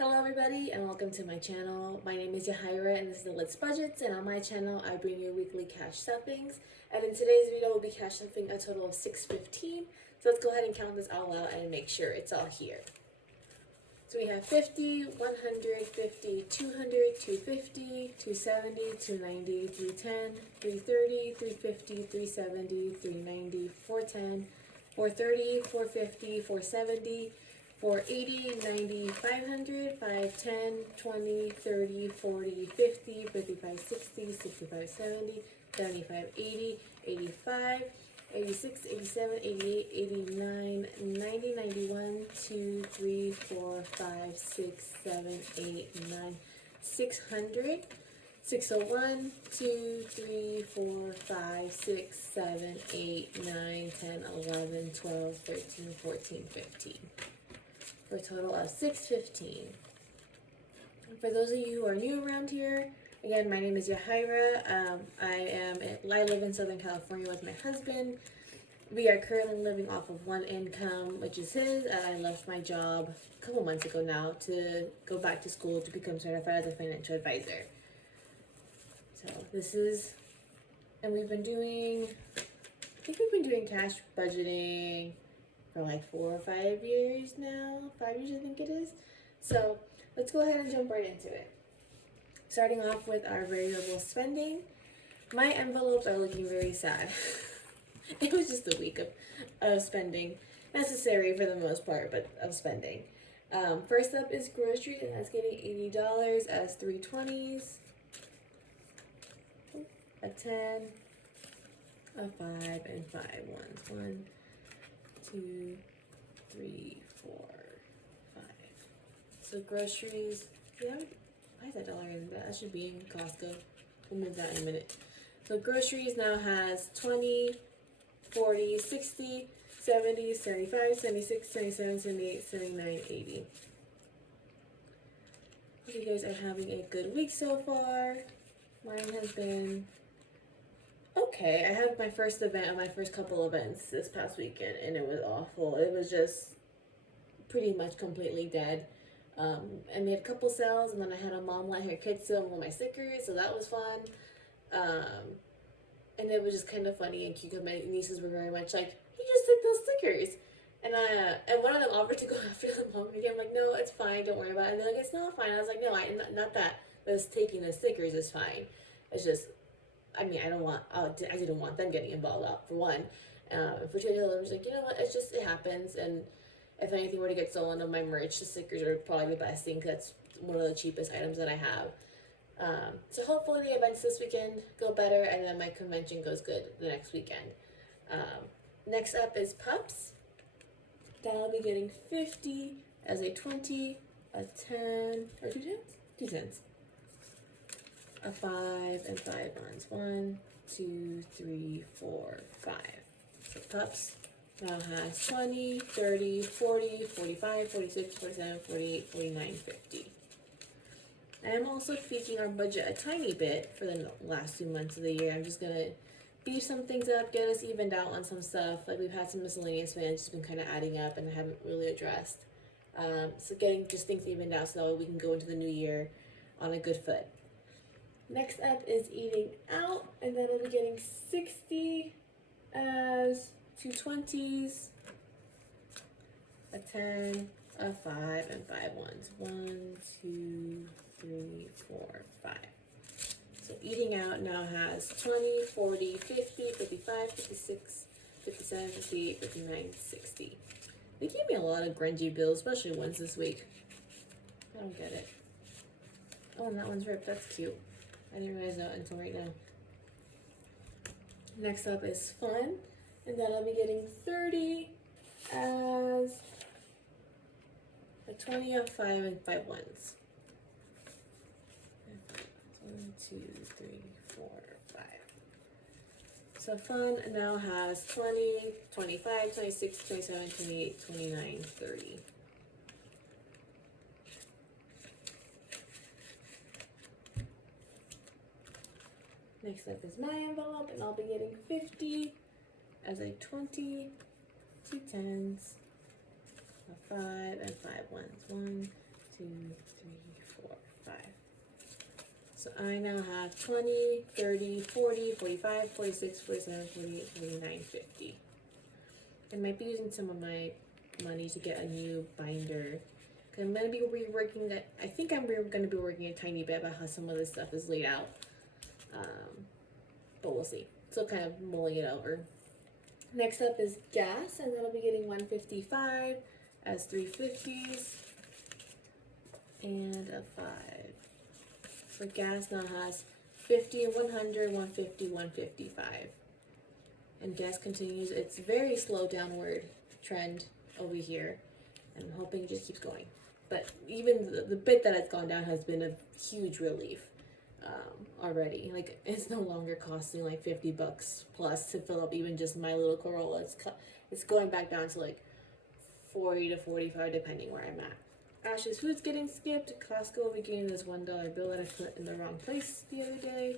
Hello everybody and welcome to my channel. My name is Yahaira and this is the Let's Budgets, and on my channel I bring you weekly cash stuffings, and in today's video we'll be cash stuffing a total of $6.15. So let's go ahead and count this all out and make sure it's all here. So we have 50, 100, 50, 200, 250, 270, 290, 310, 330, 350, 370, 390, 410, 430, 450, 470, 480, 90, 500, 510, 20, 30, 40, 50, 55, 60, 65, 70, 75, 80, 85, 86, 87, 88, 89, 90, 91, 2, 3, 4, 5, 6, 7, 8, 9, 600, 601, 2, 3, 4, 5, 6, 7, 8, 9, 10, 11, 12, 13, 14, 15. For a total of $6.15. For those of you who are new around here, again, my name is Yahaira. I live in Southern California with my husband. We are currently living off of one income, which is his. I left my job a couple months ago now to go back to school to become certified as a financial advisor. So this is, and we've been doing cash budgeting for like 4 or 5 years now. 5 years, I think it is. So let's go ahead and jump right into it. Starting off with our variable spending. My envelopes are looking very sad. It was just a week of spending. Necessary for the most part, but of spending. First up is groceries, and that's getting $80 as 320s, a 10, a 5, and 5 ones. 1, 2, 3, 4, 5. So groceries, yeah, why is that dollar in that? That should be in Costco. We'll move that in a minute. So groceries now has 20, 40, 60, 70, 75, 76, 77, 78, 79, 80. Hope you guys are having a good week so far. Mine has been okay. I had my first event, my first couple events this past weekend, and it was awful. It was just pretty much completely dead. I made a couple sales, and then I had a mom let her kids sell one of my stickers, so that was fun. And it was just kind of funny and cute because my nieces were very much like, "He just took those stickers," and one of them offered to go after the mom again. I'm like, "No, it's fine, don't worry about it." And they're like, "It's not fine." I was like, "No, not that. But taking the stickers is fine. It's just." I mean, I didn't want them getting involved out for one. For two, I was like, you know what, it happens. And if anything were to get stolen of my merch, the stickers are probably the best thing because that's one of the cheapest items that I have. So hopefully the events this weekend go better, and then my convention goes good the next weekend. Next up is pups. That'll be getting 50 as a 20, a 10, or 2 tens? 2 tens. A 5 and 5 ones. 1, 2, 3, 4, 5. So pups now has 20, 30, 40, 45, 46, 47, 48, 49, 50. I am also tweaking our budget a tiny bit for the last 2 months of the year. I'm just gonna beef some things up, get us evened out on some stuff. Like we've had some miscellaneous spends just been kind of adding up and I haven't really addressed. So getting just things evened out so that we can go into the new year on a good foot. Next up is eating out, and that'll be getting 60 as 2 20s, a 10, a 5, and 5 ones. 1, 2, 3, 4, 5. So eating out now has 20, 40, 50, 55, 56, 57, 58, 59, 60. They gave me a lot of grungy bills, especially ones this week. I don't get it. Oh, and that one's ripped. That's cute. I didn't realize that until right now. Next up is fun, and then I'll be getting 30 as a 20 of 5 and 5 ones. 1, 2, 3, 4, 5. So fun now has 20, 25, 26, 27, 28, 29, 30. Next up is my envelope, and I'll be getting 50 as a 20, 2 tens, a 5, and 5 ones. 1, 2, So I now have 20, 30, 40, 45, 46, 47, 48, 49, 50. I might be using some of my money to get a new binder. Cause I'm gonna be reworking that. I think I'm gonna be working a tiny bit about how some of this stuff is laid out. But we'll see. Still kind of mulling it over. Next up is gas, and that'll be getting 155 as 350s and a 5. For gas now has 50, 100, 150, 155. And gas continues its very slow downward trend over here. And I'm hoping it just keeps going. But even the bit that it's gone down has been a huge relief already. Like, it's no longer costing like 50 bucks plus to fill up even just my little Corolla. It's going back down to like 40 to 45 depending where I'm at. Ash's Food's getting skipped. Costco will be getting this $1 bill that I put in the wrong place the other day.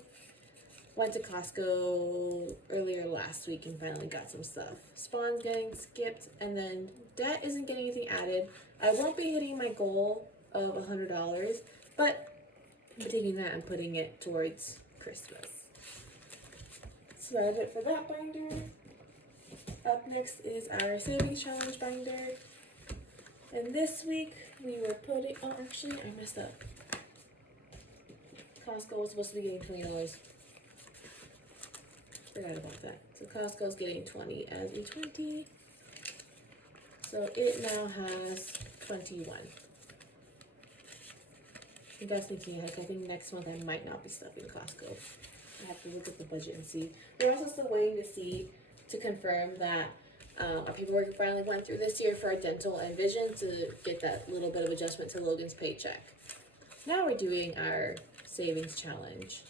Went to Costco earlier last week and finally got some stuff. Spawn's getting skipped, and then Debt isn't getting anything added. I won't be hitting my goal of $100, but I'm taking that and putting it towards Christmas. So that's it for that binder. Up next is our Savings Challenge binder. And this week we were putting, oh actually I messed up. Costco was supposed to be getting $20. Forgot about that. So Costco's getting 20 as a 20. So it now has 21. You guys thinking ahead, I think next month I might not be stuffing Costco. I have to look at the budget and see. We're also still waiting to see, to confirm that our paperwork finally went through this year for our dental and vision to get that little bit of adjustment to Logan's paycheck. Now we're doing our savings challenge.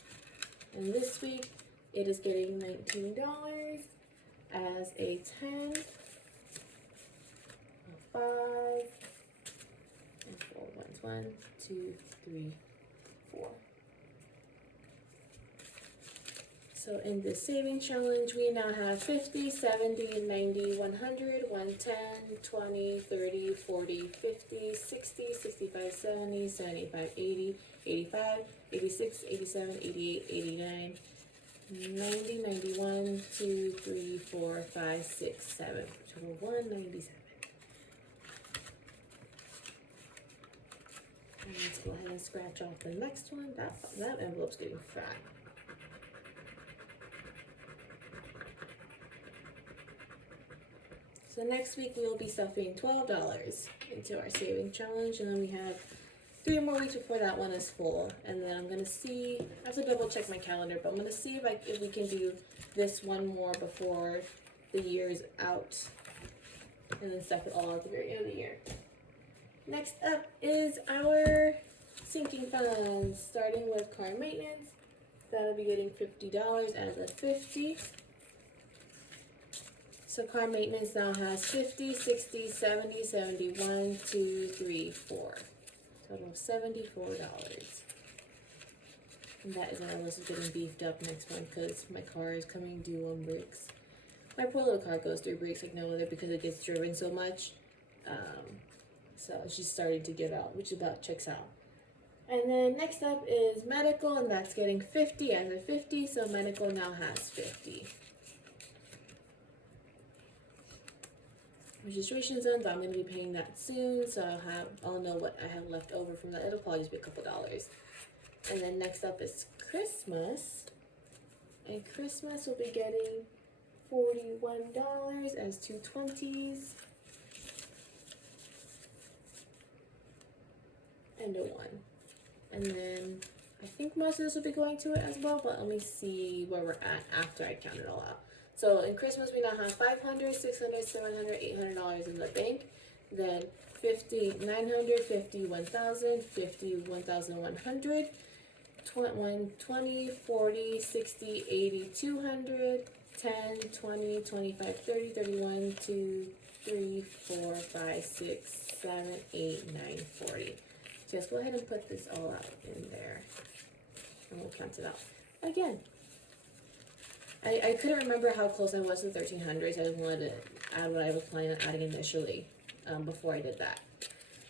And this week it is getting $19 as a 10, a 5, and 4 ones. 1, 2, 3, 4. So in this savings challenge, we now have 50, 70, 90, 100, 110, 20, 30, 40, 50, 60, 65, 70, 75, 80, 85, 86, 87, 88, 89, 90, 91, 2, 3, 4, 5, 6, 7. Total 197. And let's go ahead and scratch off the next one. That envelope's getting fat. So next week we will be stuffing $12 into our saving challenge, and then we have 3 more weeks before that one is full. And then I'm gonna see, I have to double check my calendar, but I'm gonna see if we can do this one more before the year's out, and then stuff it all at the very end of the year. Next up is our sinking funds, starting with car maintenance. That'll be getting $50 as a 50. So car maintenance now has 50, 60, 70, 71, 2, 3, 4. Total of $74. And that is on our list of getting beefed up next month because my car is coming due on brakes. My poor little car goes through brakes like no other because it gets driven so much. So she's starting to give out, which about checks out. And then next up is medical, and that's getting 50 as a 50. So medical now has 50. Registration zones, I'm going to be paying that soon, so I'll know what I have left over from that. It'll probably just be a couple dollars. And then next up is Christmas, and Christmas will be getting $41 as 2 20s and a 1. And then I think most of this will be going to it as well, but let me see where we're at after I count it all out. So in Christmas, we now have $500, $600, $700, $800 in the bank. Then 50, 900, 50, 1,000, 50, 1,100, 20, 40, 60, 80, 200, 10, 20, 25, 30, 31, 2, 3, 4, 5, 6, 7, 8, 9, 40. Just go ahead and put this all out in there. And we'll count it out again. I couldn't remember how close I was to 1,300, so I just wanted to add what I was planning on adding initially before I did that.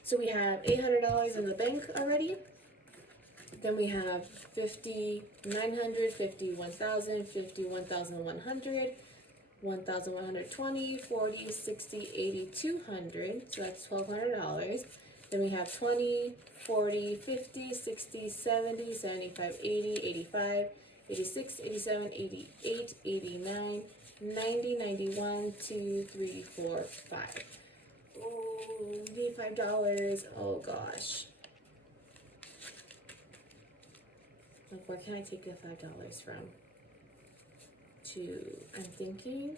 So we have $800 in the bank already. Then we have 50, 900, 50, 1,000, 50, 1,100, 1,120, 40, 60, 80, 200. So that's $1,200. Then we have 20, 40, 50, 60, 70, 75, 80, 85, 86, 87, 88, 89, 90, 91, 2, 3, 4, 5. Oh, we need $5. Oh gosh. Like, where can I take the $5 from? I'm thinking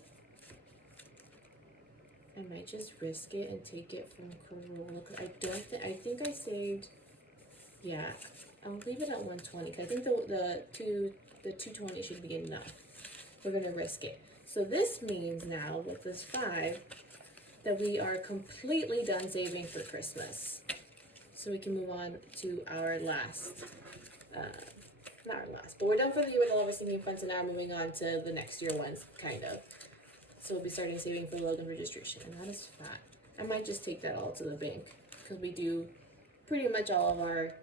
I might just risk it and take it from Corolla. I think I saved, yeah, I'll leave it at 120 because I think the 220 should be enough. We're gonna risk it. So this means now with this 5 that we are completely done saving for Christmas. So we can move on to our last, not our last, but we're done for the year with all of our sinking funds, and now we're moving on to the next year ones, kind of. So we'll be starting saving for Logan registration, and that is fat. I might just take that all to the bank because we do pretty much all of our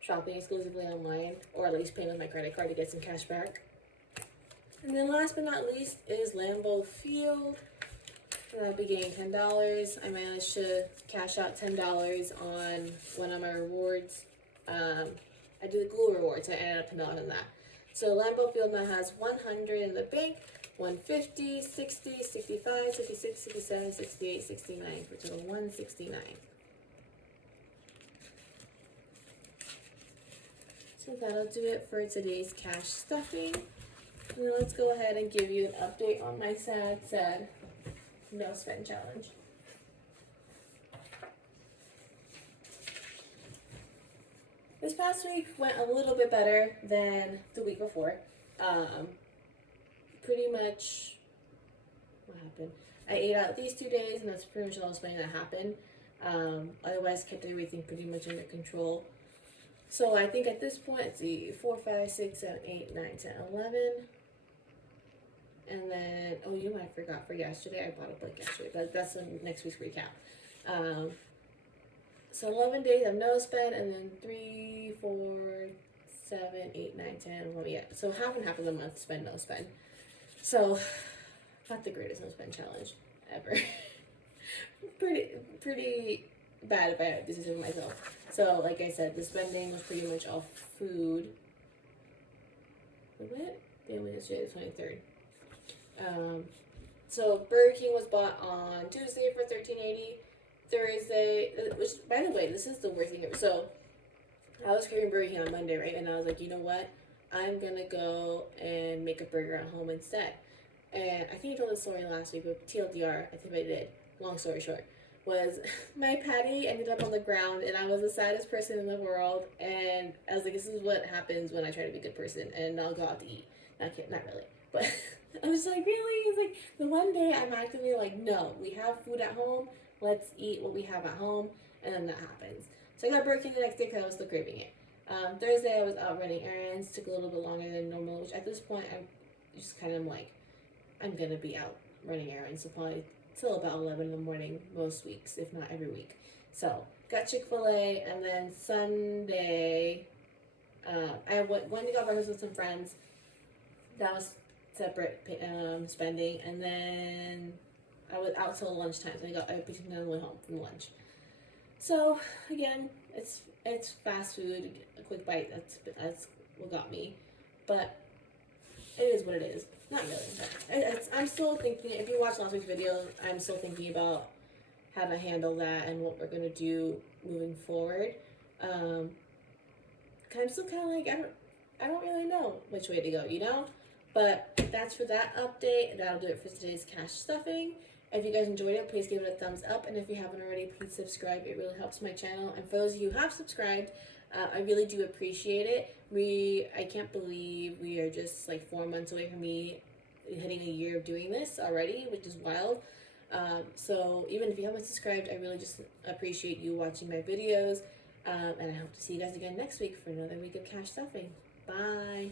shopping exclusively online, or at least paying with my credit card to get some cash back. And then last but not least is Lambeau Field. And I'll be getting $10. I managed to cash out $10 on one of my rewards. I did the Google rewards, so I ended up $10 on that. So Lambeau Field now has 100 in the bank, 150, 60, 65, 66, 67, 68, 69, for a total of 169. So that'll do it for today's cash stuffing. Now let's go ahead and give you an update on my sad no spend challenge. This past week went a little bit better than the week before. Pretty much, what happened? I ate out these 2 days, and that's pretty much all the spending that happened. Otherwise, kept everything pretty much under control. So I think at this point, let's see, 4, 5, 6, 7, 8, 9, 10, 11. And then, oh, you know what I forgot for yesterday? I bought a book yesterday, but that's in next week's recap. So 11 days of no spend, and then 3, 4, 7, 8, 9, 10, 11, yeah. So half and half of the month spend, no spend. So, not the greatest no spend challenge ever. pretty bad if I had to do myself. So, like I said, the spending was pretty much all food. What? They only yesterday, the 23rd. So Burger King was bought on Tuesday for $13.80. Thursday, which, by the way, this is the worst thing ever. So I was craving Burger King on Monday, right? And I was like, you know what? I'm gonna go and make a burger at home instead. And I think I told this story last week, but TLDR, I think I did. Long story short, was my patty ended up on the ground, and I was the saddest person in the world. And I was like, this is what happens when I try to be a good person, and I'll go out to eat. Not really, but I was like, really? It's like the one day I'm actively like, no, we have food at home. Let's eat what we have at home, and then that happens. So I got Burger King the next day because I was still craving it. Thursday I was out running errands. Took a little bit longer than normal, which at this point I'm just kind of like, I'm gonna be out running errands, so probably till about 11 in the morning most weeks, if not every week. So got Chick-fil-A, and then Sunday I went to go breakfast with some friends. That was separate spending, and then I was out till lunchtime, so I picked them on the way home from lunch. So again, it's fast food, a quick bite. That's what got me, but it is what it is. Not really. I'm still thinking. If you watched last week's video, I'm still thinking about how to handle that and what we're gonna do moving forward. I'm still kind of like I don't really know which way to go, you know. But that's for that update. That'll do it for today's cash stuffing. If you guys enjoyed it, please give it a thumbs up. And if you haven't already, please subscribe. It really helps my channel. And for those of you who have subscribed, I really do appreciate it. I can't believe we are just like 4 months away from me hitting a year of doing this already, which is wild. So even if you haven't subscribed, I really just appreciate you watching my videos. And I hope to see you guys again next week for another week of cash stuffing. Bye.